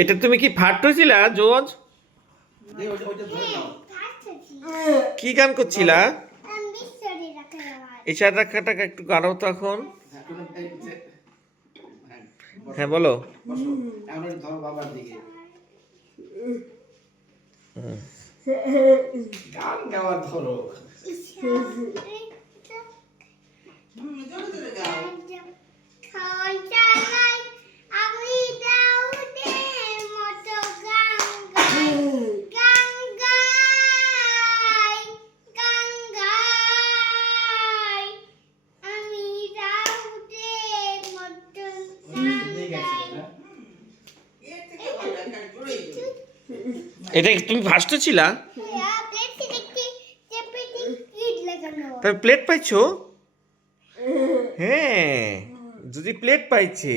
এটা তুমি কি ফাট হয়েছিলা জোজ? কি গান করছিলা? এই চার রাখাটাকে একটু গাড়ো তো এখন। হ্যাঁ বলো। গান গাওয়া ধরো। এটা তুমি ফার্স্টে ছিলা? তার প্লেট পাইছো? হ্যাঁ, যদি প্লেট পাইছে।